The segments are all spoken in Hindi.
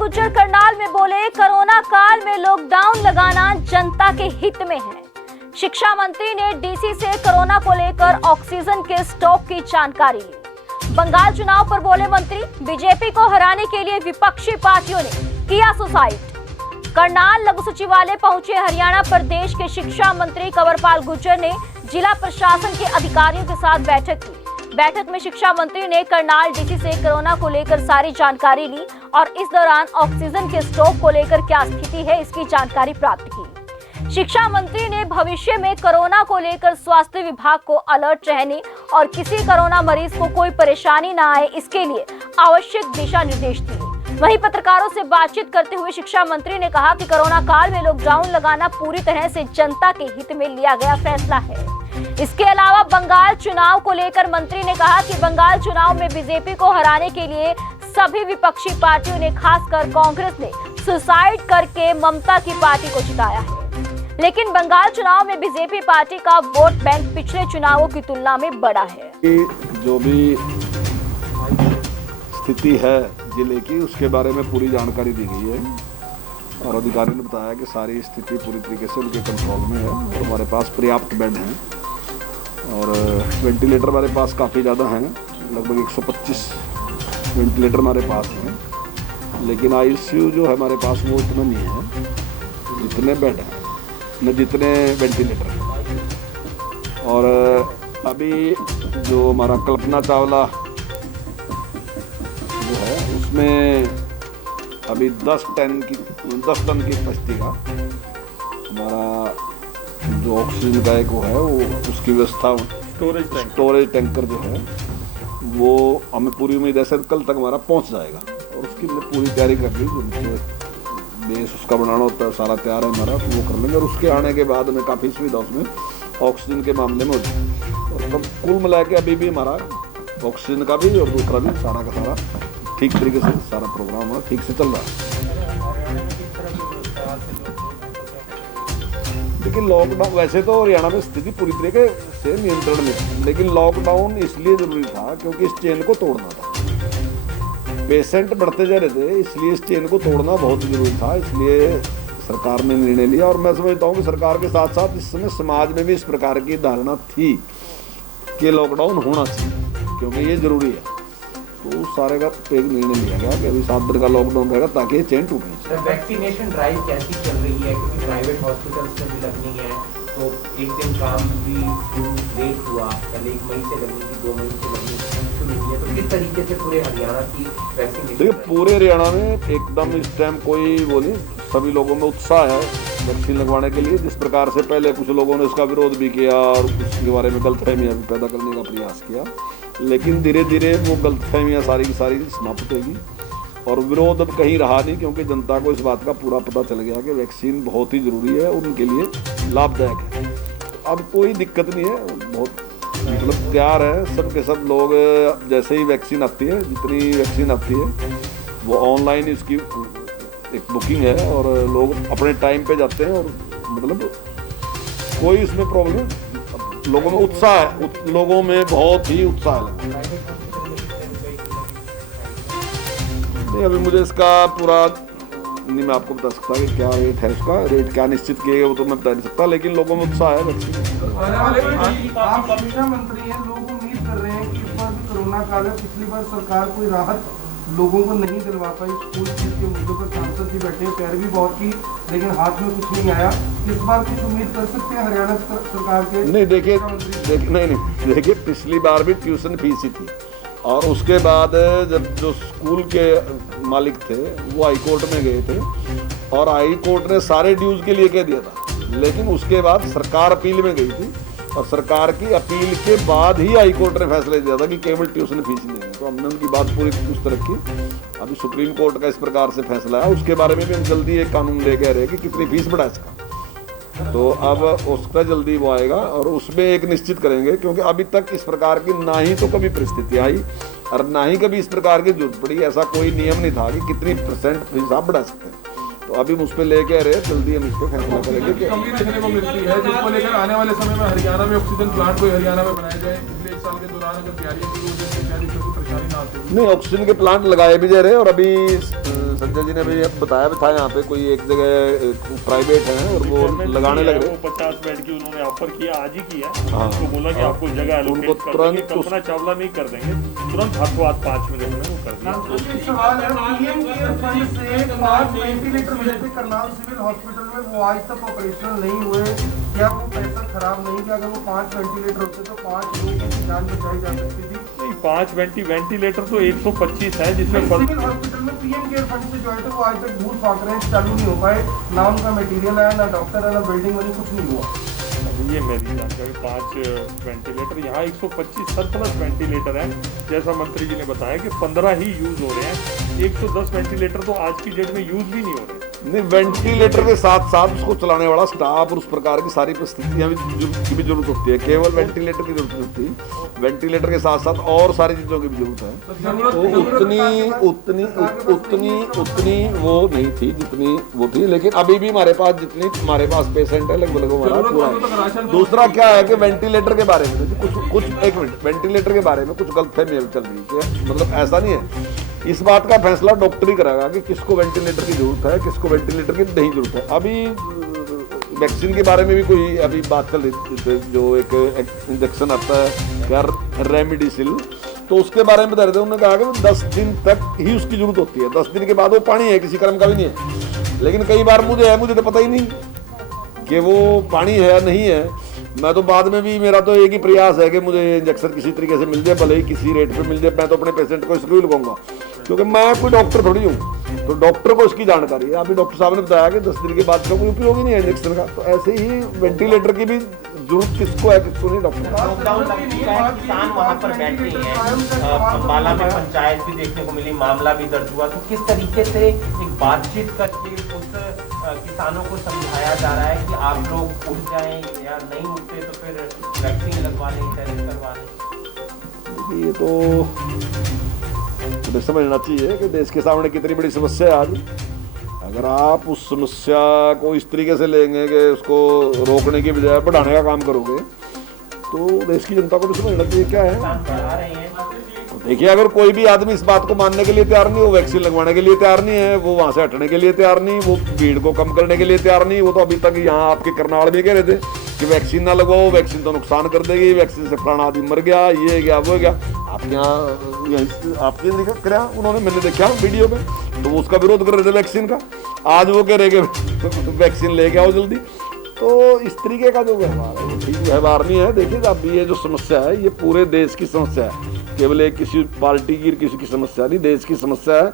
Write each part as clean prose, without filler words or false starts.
गुर्जर करनाल में बोले, कोरोना काल में लॉकडाउन लगाना जनता के हित में है। शिक्षा मंत्री ने डीसी से कोरोना को लेकर ऑक्सीजन के स्टॉक की जानकारी ली। बंगाल चुनाव पर बोले मंत्री, बीजेपी को हराने के लिए विपक्षी पार्टियों ने किया सुसाइड। करनाल लघु सचिवालय पहुंचे हरियाणा प्रदेश के शिक्षा मंत्री कंवरपाल गुर्जर ने जिला प्रशासन के अधिकारियों के साथ बैठक की। बैठक में शिक्षा मंत्री ने करनाल डीसी से कोरोना को लेकर सारी जानकारी ली और इस दौरान ऑक्सीजन के स्टॉक को लेकर क्या स्थिति है इसकी जानकारी प्राप्त की। शिक्षा मंत्री ने भविष्य में कोरोना को लेकर स्वास्थ्य विभाग को अलर्ट रहने और किसी कोरोना मरीज को कोई परेशानी न आए इसके लिए आवश्यक दिशा निर्देश दिए। वहीं पत्रकारों से बातचीत करते हुए शिक्षा मंत्री ने कहा कि कोरोना काल में लॉकडाउन लगाना पूरी तरह से जनता के हित में लिया गया फैसला है। इसके अलावा बंगाल चुनाव को लेकर मंत्री ने कहा कि बंगाल चुनाव में बीजेपी को हराने के लिए सभी विपक्षी पार्टियों ने, खासकर कांग्रेस ने सुसाइड करके ममता की पार्टी को जिताया है। लेकिन बंगाल चुनाव में बीजेपी पार्टी का वोट बैंक पिछले चुनावों की तुलना में बड़ा है। जो भी स्थिति है जिले की, उसके बारे में पूरी जानकारी दी गई है और अधिकारी ने बताया कि सारी स्थिति पूरी तरीके से उनके कंट्रोल में है और हमारे पास पर्याप्त बेड हैं और वेंटिलेटर हमारे पास काफ़ी ज़्यादा हैं, लगभग 125 वेंटिलेटर हमारे पास हैं। लेकिन आईसीयू जो है हमारे पास वो इतना नहीं है जितने बेड हैं न जितने वेंटिलेटर हैं। और अभी जो हमारा कल्पना चावला जो है उसमें अभी 10 टन की कैपेसिटी का हमारा जो ऑक्सीजन का एक वो है वो उसकी व्यवस्था स्टोरेज टैंकर जो है वो हमें पूरी उम्मीद है सर कल तक हमारा पहुंच जाएगा और उसकी हमने पूरी तैयारी कर ली। जो बेस उसका बनाना होता है सारा तैयार है हमारा, तो वो कर लेंगे और उसके आने के बाद हमें काफ़ी सुविधा उसमें ऑक्सीजन के मामले में होती है। और तब कुल मिला के अभी भी हमारा ऑक्सीजन का भी और दूसरा भी सारा का सारा ठीक तरीके से सारा प्रोग्राम हमारा ठीक से चल रहा है। लेकिन लॉकडाउन वैसे तो हरियाणा में स्थिति पूरी तरीके से नियंत्रण में थी, लेकिन लॉकडाउन इसलिए जरूरी था क्योंकि इस चेन को तोड़ना था। पेशेंट बढ़ते जा रहे थे, इसलिए इस चेन को तोड़ना बहुत जरूरी था। इसलिए सरकार ने निर्णय लिया और मैं समझता हूँ कि सरकार के साथ साथ इस समय समाज में भी इस प्रकार की धारणा थी कि लॉकडाउन होना चाहिए क्योंकि ये जरूरी है। तो सारे का एक निर्णय लिया गया कि अभी 7 दिन का लॉकडाउन रहेगा ताकि ये चेन टूटे। वैक्सीनेशन ड्राइव कैसी चल रही है क्योंकि प्राइवेट हॉस्पिटल्स में भी लगनी है, तो एक दिन काम भी लेट हुआ, पहले 1 मई से लगनी थी, 2 मई से लगनी शुरू हुई है, तो किस तरीके से पूरे हरियाणा की वैक्सीनेशन? देखिए पूरे हरियाणा में एकदम इस टाइम कोई वो नहीं, सभी लोगों में उत्साह है वैक्सीन लगवाने के लिए। जिस प्रकार से पहले कुछ लोगों ने इसका विरोध भी किया और उसके बारे में गलतफहमियां भी पैदा करने का प्रयास किया, लेकिन धीरे धीरे वो गलतफहमियां सारी की सारी समाप्त होगी और विरोध अब कहीं रहा नहीं क्योंकि जनता को इस बात का पूरा पता चल गया कि वैक्सीन बहुत ही ज़रूरी है और उनके लिए लाभदायक है। तो अब कोई दिक्कत नहीं है, बहुत मतलब तैयार है सब के सब लोग। जैसे ही वैक्सीन आती है, जितनी वैक्सीन आती है वो ऑनलाइन इसकी एक बुकिंग है और लोग अपने टाइम पे जाते हैं और मतलब कोई इसमें प्रॉब्लम, लोगों में उत्साह है, लोगों में बहुत ही उत्साह है। नहीं अभी मुझे इसका पूरा नहीं मैं आपको बता सकता कि क्या रेट है, उसका रेट क्या निश्चित किया गया वो तो मैं बता नहीं सकता, लेकिन लोगों में उत्साह है वैक्सीन। आप शिक्षा मंत्री हैं, लोग उम्मीद कर रहे हैं कि इस बार भी कोरोना काल है, पिछली बार सरकार कोई राहत लोगों को नहीं दिलवा पाई। स्कूल फीस के मुद्दों पर सांसद जी बैठे, पैरवी बहुत की लेकिन हाथ में कुछ नहीं आया। इस बार कुछ उम्मीद कर सकते हैं हरियाणा सरकार के? नहीं देखिए पिछली बार भी ट्यूशन फीस ही थी और उसके बाद जब जो स्कूल के मालिक थे वो हाई कोर्ट में गए थे और हाई कोर्ट ने सारे ड्यूज के लिए कह दिया था, लेकिन उसके बाद सरकार अपील में गई थी और सरकार की अपील के बाद ही हाई कोर्ट ने फैसला दिया था कि केवल ट्यूशन फीस नहीं है। तो हमने उनकी बात पूरी उस तरह की। अभी सुप्रीम कोर्ट का इस प्रकार से फैसला है, उसके बारे में भी हम जल्दी एक कानून लेके आ रहे हैं कि कितनी फीस बढ़ा इसका, तो अब उसका जल्दी वो आएगा और उसमें एक निश्चित करेंगे क्योंकि अभी तक इस प्रकार की ना ही तो कभी परिस्थिति आई और ना ही कभी इस प्रकार की जरूरत पड़ी। ऐसा कोई नियम नहीं था कि कितनी % फीस आप बढ़ा सकते हैं। तो अभी हम उस पर लेके आ रहे हैं, जल्दी हम इस पर फैसला करेंगे कि कमी देखने को मिलती है जिसको लेकर आने वाले समय में हरियाणा में ऑक्सीजन प्लांट कोई हरियाणा में बनाया जाए। पिछले 1 साल के दौरान अगर तैयारियां शुरू हो जाए नहीं, ऑक्सीजन के प्लांट लगाए भी जा रहे हैं और अभी संजय जी ने भी बताया भी था यहाँ पे कोई एक जगह प्राइवेट है और वो लगाने लग रहे हैं। 50 बेड की उन्होंने ऑफर किया, आज ही किया। हाँ। उनको बोला कि आपको जगह उनको एलोकेट कर तुरंत देंगे, कल्पना चावला नहीं कर देंगे, तुरंत हाथों हाथ 5 मिनट में वो कर दिया। एक सवाल है, पीएम केयर फंड से 5 वेंटिलेटर मिले थे करनाल सिविल हॉस्पिटल में, वो आज तक ऑपरेशनल नहीं हुए। क्या वो पैसा खराब नहीं किया? अगर वो 5 वेंटिलेटर होते तो 5 लोगों की जान बचाई जा सकती थी। नहीं, 5 वेंटिलेटर तो 125 है जिसमें सिविल हॉस्पिटल में पीएम केयर फंड से जो है तो वो आज तक भूल फाक रहे हैं, चालू नहीं हो पाए। ना उनका मटेरियल आया, ना डॉक्टर है, ना बिल्डिंग बनी, कुछ नहीं हुआ। अभी ये मेरी जानकारी 5 वेंटिलेटर, यहाँ 125 सरप्लस वेंटिलेटर है। जैसा मंत्री जी ने बताया कि 15 ही यूज हो रहे हैं। 110 वेंटिलेटर तो आज की डेट में यूज भी नहीं हो रहे। नहीं, वेंटिलेटर के साथ साथ उसको चलाने वाला स्टाफ और उस प्रकार की सारी परिस्थितियां की भी जरूरत होती है। केवल वेंटिलेटर की जरूरत नहीं होती, वेंटिलेटर के साथ साथ और सारी चीज़ों की भी जरूरत है। तो उतनी वो नहीं थी जितनी वो थी, लेकिन अभी भी हमारे पास पेशेंट है लगभग हमारा पूरा। दूसरा क्या है कि वेंटिलेटर के बारे में कुछ एक मिनट, वेंटिलेटर के बारे में कुछ गलतफहमी चल रही है। मतलब ऐसा नहीं है, इस बात का फैसला डॉक्टर ही करेगा कि किसको वेंटिलेटर की जरूरत है, किसको वेंटिलेटर की नहीं जरूरत है। अभी वैक्सीन के बारे में भी कोई अभी बात चल रही थी, जो एक इंजेक्शन आता है क्या, रेमडेसिविर, तो उसके बारे में बता रहे थे। उन्होंने कहा कि 10 दिन तक ही उसकी जरूरत होती है, 10 दिन के बाद वो पानी है, किसी कर्म का भी नहीं है। लेकिन कई बार मुझे तो पता ही नहीं कि वो पानी है या नहीं है। मैं तो बाद में भी, मेरा तो एक ही प्रयास है कि मुझे इंजेक्शन किसी तरीके से मिल जाए, भले ही किसी रेट पे मिल जाए। मैं तो अपने पेशेंट को इसको ही लगाऊंगा, क्योंकि मैं कोई डॉक्टर थोड़ी हूँ, तो डॉक्टर को इसकी जानकारी है। अभी डॉक्टर साहब ने बताया कि 10 दिन के बाद का कोई उपयोग ही नहीं है इंजेक्शन का। तो ऐसे ही वेंटिलेटर की भी जरूरत किसको है, किसको नहीं, डॉक्टर। लॉकडाउन लग चुका है, किसान वहाँ पर बैठ रही हैं, अम्बाला में पंचायत भी देखने को मिली, मामला भी दर्ज हुआ। तो किस तरीके से एक बातचीत करके उस किसानों को समझाया जा रहा है कि आप लोग उठ जाएं, या नहीं उठते तो फिर वैक्सीन लगवा लें, टेस्ट करवा लें? ये तो तुम्हें समझना चाहिए कि देश के सामने कितनी बड़ी समस्या है आज। अगर आप उस समस्या को इस तरीके से लेंगे कि उसको रोकने की बजाय बढ़ाने का काम करोगे, तो देश की जनता को भी समझना चाहिए क्या है। देखिए, अगर कोई भी आदमी इस बात को मानने के लिए तैयार नहीं, वो वैक्सीन लगवाने के लिए तैयार नहीं है, वो वहां से हटने के लिए तैयार नहीं, वो भीड़ को कम करने के लिए तैयार नहीं, वो तो अभी तक यहाँ आपके करनाल में कह रहे थे कि वैक्सीन ना लगवाओ, वैक्सीन तो नुकसान कर देगी, वैक्सीन से फलाना आदमी मर गया, ये गया वो गया। आपके यहाँ आपके क्या उन्होंने, मैंने देखा वीडियो में, तो उसका विरोध कर रहे थे वैक्सीन का। आज वो कह रहे कि वैक्सीन लेके आओ जल्दी। तो इस तरीके का जो व्यवहार है वो ठीक व्यवहार नहीं है। देखिए, अब ये जो समस्या है ये पूरे देश की समस्या है, केवल एक किसी पार्टी की किसी की समस्या नहीं, देश की समस्या है।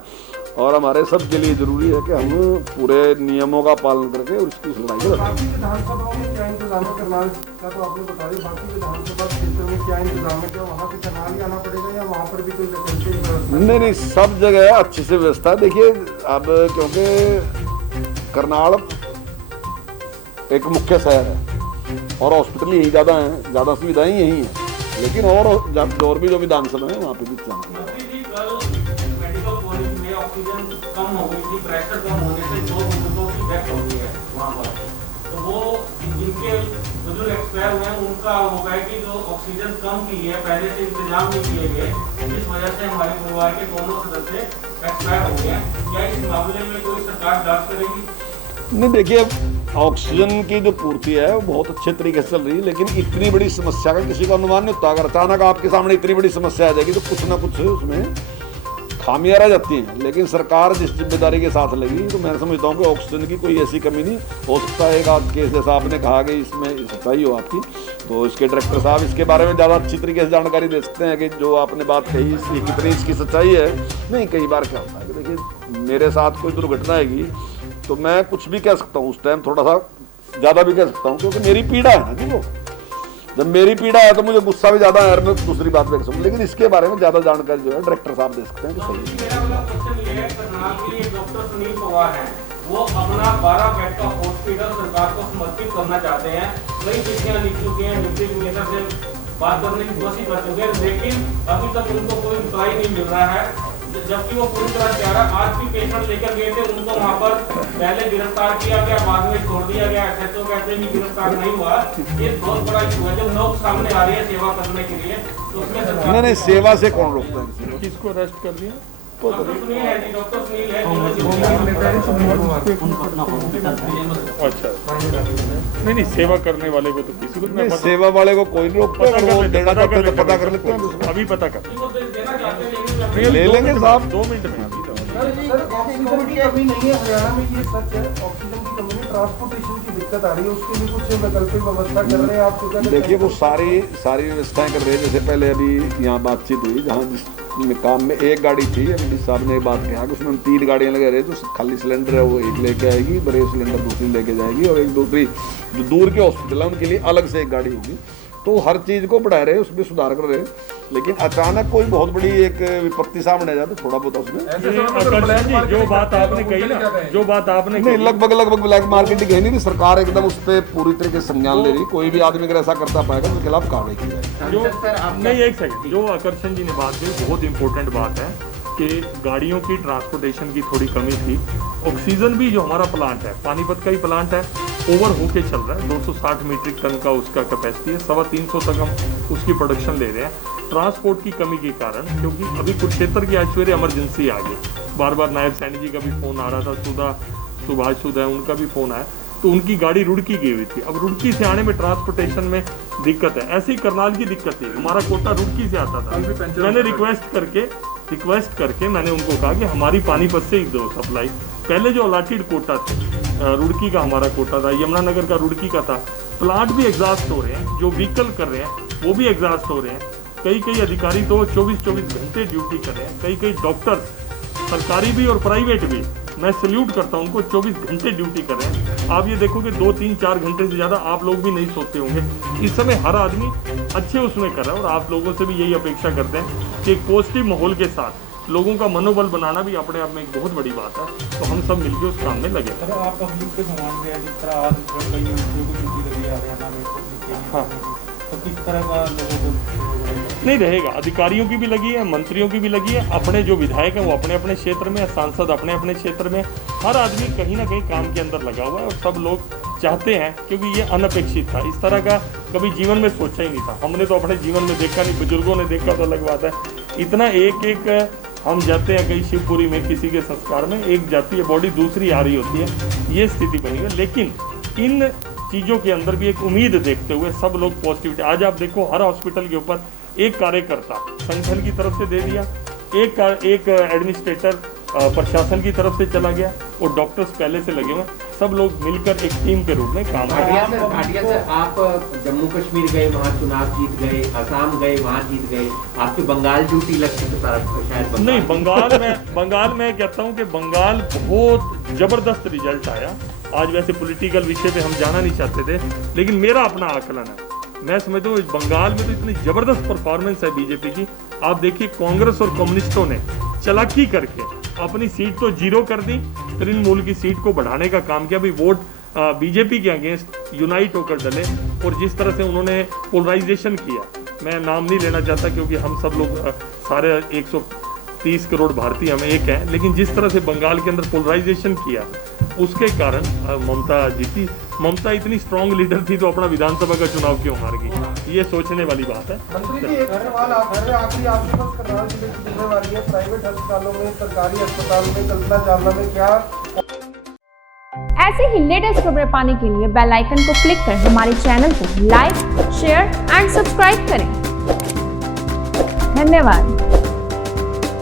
और हमारे सब के लिए जरूरी है कि हम पूरे नियमों का पालन करके और इसकी लड़ाई करें। बाकी विधानसभाओं में क्या इंतजाम है? करनाल का तो आपने बता दिया, बाकी विधानसभा क्षेत्र में क्या इंतजाम है? क्या वहाँ पे करनाल ही आना पड़ेगा या वहाँ पर भी कोई वैकेंसी व्यवस्था? नहीं, सब जगह अच्छे से व्यवस्था। देखिए, अब क्योंकि करनाल एक मुख्य शहर है और हॉस्पिटल यही ज़्यादा हैं, ज़्यादा सुविधाएं यही हैं, लेकिन और भी जो विधानसभा है वहाँ पे भी ऑक्सीजन कम हो गई थी, प्रेशर कम होने से 2 बुजुर्गों की डेथ हो गई है वहाँ पर। तो वो जिनके बुजुर्ग एक्सपायर हुए हैं उनका होगा है कि जो ऑक्सीजन कम की है, पहले से इंतजाम नहीं किए गए, जिस वजह से हमारे परिवार के दोनों सदस्य एक्सपायर हो गए। क्या इस मामले में कोई सरकार जांच करेगी? नहीं, देखिए, ऑक्सीजन की जो पूर्ति है वो बहुत अच्छे तरीके से चल रही है, लेकिन इतनी बड़ी समस्या का किसी को अनुमान नहीं होता। अगर अचानक आपके सामने इतनी बड़ी समस्या आ जाएगी तो कुछ ना कुछ उसमें खामियां रह जाती हैं। लेकिन सरकार जिस जिम्मेदारी के साथ लगी, तो मैं समझता हूँ कि ऑक्सीजन की कोई ऐसी कमी नहीं हो सकता है। एक आध केस जैसा आपने कहा कि इसमें सच्चाई हो आपकी, तो इसके डायरेक्टर साहब इसके बारे में ज़्यादा अच्छी तरीके से जानकारी दे सकते हैं कि जो आपने बात कही कितनी इसकी सच्चाई है। नहीं, कई बार क्या होता है कि देखिए, मेरे साथ कोई दुर्घटना आएगी तो मैं कुछ भी कह सकता हूँ, उस टाइम थोड़ा सा ज़्यादा भी कह सकता हूँ, क्योंकि मेरी पीड़ा है ना जी। वो जब मेरी पीड़ा है तो मुझे गुस्सा भी ज़्यादा है, मैं दूसरी बात भी कह सकूँ, लेकिन इसके बारे में ज़्यादा जानकारी जो है डायरेक्टर साहब दे सकते हैं कि सही। मेरा वाला क्वेश्चन ये है, करनाल के डॉक्टर सुनील पवार हैं, वो अपना 12 बेड का हॉस्पिटल सरकार को समर्पित करना चाहते हैं। कई चिट्ठियाँ लिख चुके हैं, डिप्टी कमिश्नर से बात करने की कोशिश कर चुके हैं, लेकिन अभी तक उनको कोई रिप्लाई नहीं मिल रहा है। जबकि वो पूरी तरह तैयार है। आज भी पेशेंट लेकर गए थे, उनको वहाँ पर पहले गिरफ्तार किया गया, बाद में छोड़ दिया गया। तो कहते हैं कि गिरफ्तार नहीं हुआ। ये बहुत बड़ा इशू है। जब लोग सामने आ रहे हैं सेवा करने के लिए तो उसमें सरकार नहीं, सेवा से कौन रोकता है किसी को? किसको अरेस्ट कर दिया? डॉक्टर सुनील है जी, डॉक्टर सुनील है। अच्छा, नहीं सेवा करने वाले को तो किसी को नहीं, सेवा वाले को कोई नहीं रोकता। अगर वो देना चाहते हैं तो पता कर लेते हैं। अभी पता कर वो देना चाहते हैं लेकिन ले लेंगे साहब। 2 मिनट में। सर ऑक्सीजन की कमी नहीं है हरियाणा में, ये सच है। ऑक्सीजन की कमी नहीं, ट्रांसपोर्टेशन की दिक्कत आ रही है, उसके लिए कुछ वैकल्पिक व्यवस्था कर रहे हैं आप? देखिए वो सारी व्यवस्थाएं कर रहे हैं। जैसे पहले अभी यहाँ बातचीत हुई, जहाँ जिस काम में एक गाड़ी थी, एमडी साहब ने बात कहा कि उसमें हम 3 गाड़ियाँ लगा रहे, जो खाली सिलेंडर है वो एक लेके आएगी, बड़े सिलेंडर दूसरी लेके जाएगी, और एक दूसरी जो दूर के हॉस्पिटल है उनके लिए अलग से एक गाड़ी होगी। तो हर चीज़ को बढ़ा रहे, उसमें सुधार कर रहे। लेकिन अचानक कोई बहुत बड़ी एक विपत्ति सामने आ जाए तो थोड़ा बहुत उसमें जो बात आपने कही ना, जो बात आपने नहीं, लगभग ब्लैक मार्केटिंग है नहीं। सरकार एकदम उस पर पूरी तरीके से संज्ञान ले रही। कोई भी आदमी अगर ऐसा करता पाएगा उसके खिलाफ कार्रवाई की जाएगी। जो नहीं, एक सेकंड, जो आकर्षण जी ने बात की बहुत इंपॉर्टेंट बात है कि गाड़ियों की ट्रांसपोर्टेशन की थोड़ी कमी थी। ऑक्सीजन भी जो हमारा प्लांट है, पानीपत का ही प्लांट है, ओवर होके चल रहा है। 260 मीट्रिक टन का उसका कैपेसिटी है, 350 तक हम उसकी प्रोडक्शन ले रहे हैं। ट्रांसपोर्ट की कमी के कारण, क्योंकि अभी कुरुक्षेत्र की आज सवेरे इमरजेंसी आ गई, बार बार नायब सैनी जी का भी फ़ोन आ रहा था, सुभाष सुधा है उनका भी फ़ोन आया, तो उनकी गाड़ी रुड़की गई हुई थी। अब रुड़की से आने में ट्रांसपोर्टेशन में दिक्कत है। ऐसे ही करनाल की दिक्कत थी, हमारा कोटा रुड़की से आता था। मैंने रिक्वेस्ट करके मैंने उनको कहा कि हमारी पानीपत से ही दो सप्लाई। पहले जो अलाटेड कोटा थे, रुड़की का हमारा कोटा था, यमुनानगर का रुड़की का था। प्लांट भी एग्जॉस्ट हो रहे हैं, जो व्हीकल कर रहे हैं वो भी एग्जॉस्ट हो रहे हैं। कई अधिकारी तो 24 घंटे ड्यूटी कर रहे हैं। कई डॉक्टर, सरकारी भी और प्राइवेट भी, मैं सल्यूट करता हूँ उनको, 24 घंटे ड्यूटी कर रहे हैं। आप ये देखोगे 2, 3, 4 घंटे से ज़्यादा आप लोग भी नहीं सोते होंगे। इस समय हर आदमी अच्छे उसमें कर रहा है, और आप लोगों से भी यही अपेक्षा करते हैं कि एक पॉजिटिव माहौल के साथ लोगों का मनोबल बनाना भी अपने आप में एक बहुत बड़ी बात है। तो हम सब मिलकर उस काम में लगे। आप पब्लिक के समान में जिस तरह आज कई यूनिवर्सिटियों को छुट्टी लगी है हरियाणा में, हाँ, तो किस तरह का लोगों को नहीं रहेगा? अधिकारियों की भी लगी है, मंत्रियों की भी लगी है, अपने जो विधायक हैं वो अपने अपने क्षेत्र में, सांसद अपने अपने क्षेत्र में, हर आदमी कहीं ना कहीं काम के अंदर लगा हुआ है। और सब लोग चाहते हैं, क्योंकि ये अनपेक्षित था, इस तरह का कभी जीवन में सोचा ही नहीं था। हमने तो अपने जीवन में देखा नहीं, बुजुर्गों ने देखा तो अलग बात है। इतना एक हम जाते हैं कहीं शिवपुरी में किसी के संस्कार में, एक जाती है बॉडी, दूसरी आ रही होती है, ये स्थिति बनी है। लेकिन इन चीज़ों के अंदर भी एक उम्मीद देखते हुए सब लोग पॉजिटिविटी, आज आप देखो हर हॉस्पिटल के ऊपर एक कार्यकर्ता संगठन की तरफ से दे दिया, एक एडमिनिस्ट्रेटर प्रशासन की तरफ से चला गया, और डॉक्टर्स पहले से लगे हुए, सब लोग मिलकर एक टीम के रूप में काम कर रहे हैं। भाटिया सर, आप जम्मू कश्मीर गए, वहाँ चुनाव जीत गए, असम गए, वहाँ जीत गए, आपकी बंगाल ड्यूटी लगती तो शायद नहीं, बंगाल में कहता हूँ कि बंगाल बहुत जबरदस्त रिजल्ट आया। आज वैसे पॉलिटिकल विषय पे हम जाना नहीं चाहते थे, लेकिन मेरा अपना आकलन है, मैं समझता हूँ बंगाल में तो इतनी जबरदस्त परफॉर्मेंस है बीजेपी की। आप देखिए कांग्रेस और कम्युनिस्टों ने चालाकी करके अपनी सीट तो 0 कर दी, तृणमूल की सीट को बढ़ाने का काम किया। अभी वोट बीजेपी के अगेंस्ट यूनाइट होकर डले, और जिस तरह से उन्होंने पोलराइजेशन किया, मैं नाम नहीं लेना चाहता क्योंकि हम सब लोग सारे 130 करोड़ भारतीय हमें एक हैं, लेकिन जिस तरह से बंगाल के अंदर पोलराइजेशन किया उसके कारण ममता जीती। ममता इतनी स्ट्रांग लीडर थी तो अपना विधानसभा का चुनाव क्यों हार गई? ये सोचने वाली बात है। मंत्री जी, एक सवाल आखिरी आपके पास करनाल जिले की जिम्मेवारी है, प्राइवेट अस्पतालों में, सरकारी अस्पतालों में, कल्पना चावला में क्या ऐसे ही लेटेस्ट खबरें पाने के लिए बेल आइकन को क्लिक कर हमारे चैनल को लाइक, शेयर एंड सब्सक्राइब करें। धन्यवाद।